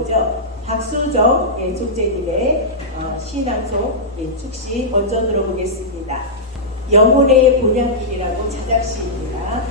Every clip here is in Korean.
떠오르죠. 박수정 예, 총재님의 어, 시낭송 예, 축시 먼저 들어보겠습니다. 영혼의 본향길이라고 자작시입니다.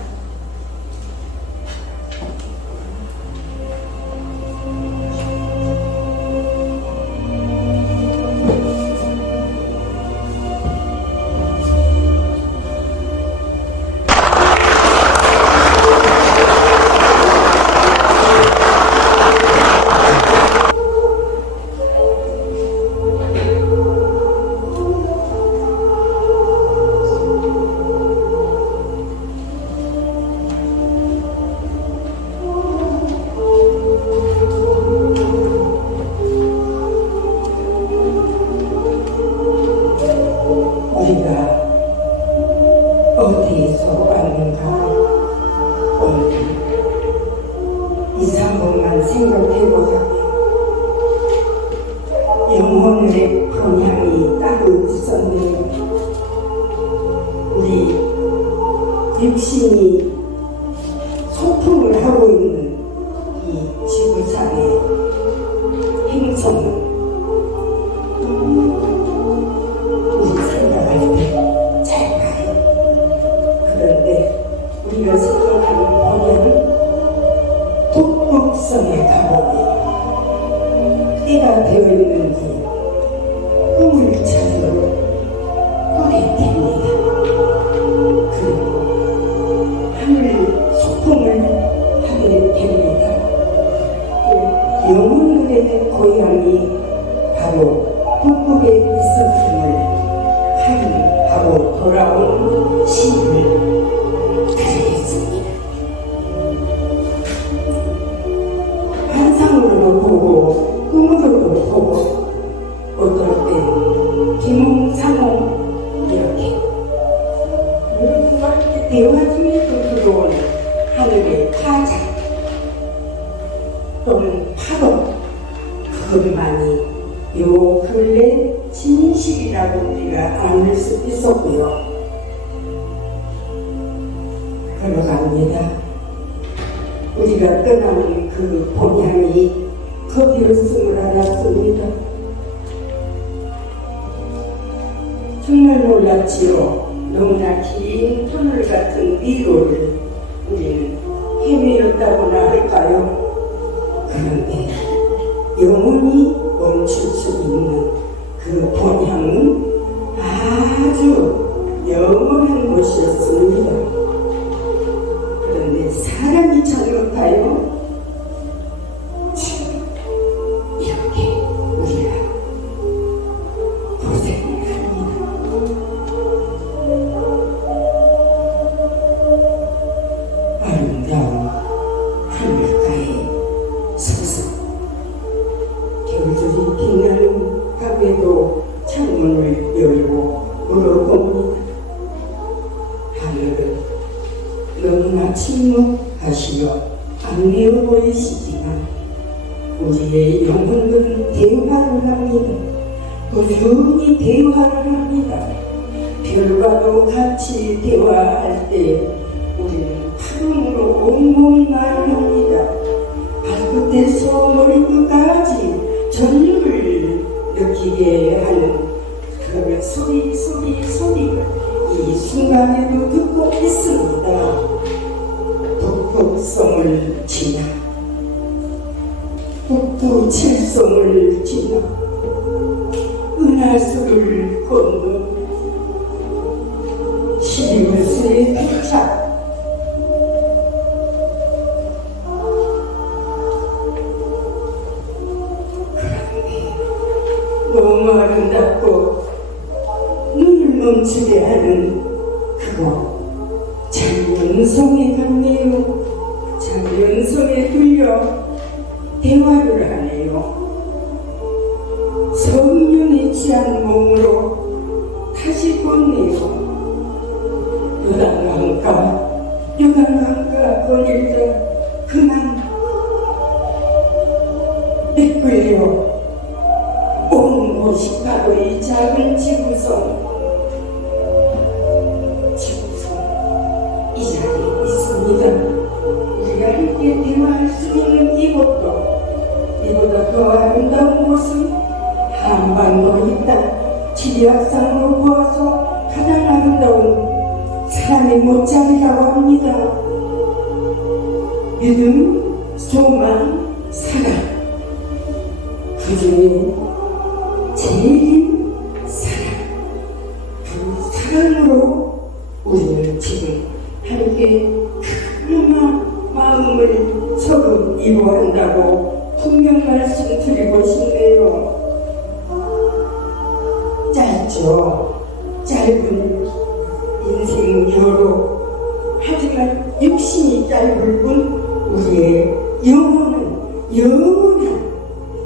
생각해 보자 영혼의 방향이 따로 있었네요 우리 육신이 소풍을 하고 있는 이 지구상의 행성 대화 중에도 들어온 하늘의 파장 또는 파도 그것만이 요 근래 진실이라고 우리가 알을 수 있었고요. 걸어갑니다. 우리가 떠나는 그 본향이 거기였음을 알았습니다. 정말 놀랐지요. 너무나 긴 터널 같은 미로를 우리는 헤매었다고나 할까요? 그런데 영원히 멈출 수 있는 보이시지만 우리의 영혼들은 대화를 합니다. 꾸준히 대화를 합니다. 별과도 같이 대화할 때 우리는 파음으로 온몸이 말합니다. 발끝에서 머리끝까지 전율을 느끼게 하는 그 소리 소리 소리를 이 순간에도 듣고 있습니다. 북극성을 칠성을 지나 은하수를 건너 시리우스에 도착 너무 아름답고 눈을 멈추게 하는 그거. 장윤성에 갔네요. 장윤성에 들려 대화를 하네요. 성령이 취한 몸으로 다시 걷네요. 요단강가 요단강가 거닐 때 그만 이끌려 온 곳이 바로 이 작은 지구성 지구성 이 자리에 있습니다 더 아름다운 곳은 한반도에 있다. 지리학상으로 보아서 가장 아름다운 사람의 못자리라고 합니다. 믿음, 소망, 사랑. 그 중에 제일 사랑. 그 사랑으로 우리는 지금 함께 큰 마음을 서로 이루한다고 분명 말씀 드리고 싶네요. 짧죠. 짧은 인생 여로 하지만 육신이 짧을 뿐 우리의 영혼은 영원한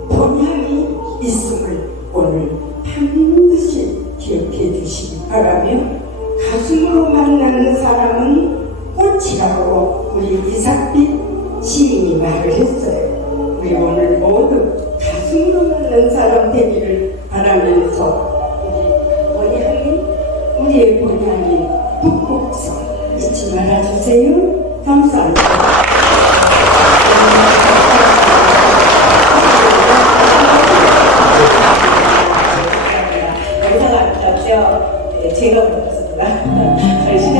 본향이 있음을 오늘 반드시 기억해 주시기 바라며 가슴으로 만나는 사람은 꽃이라고 우리 이삭빛 시인이 말을 했어요. 우리 오늘 모두 가슴으로 맞는 사람 되기를 바라면서 우리 본향인 우리의 본향인 북극성 잊지 말아주세요. 감사합니다. 제가 습니다.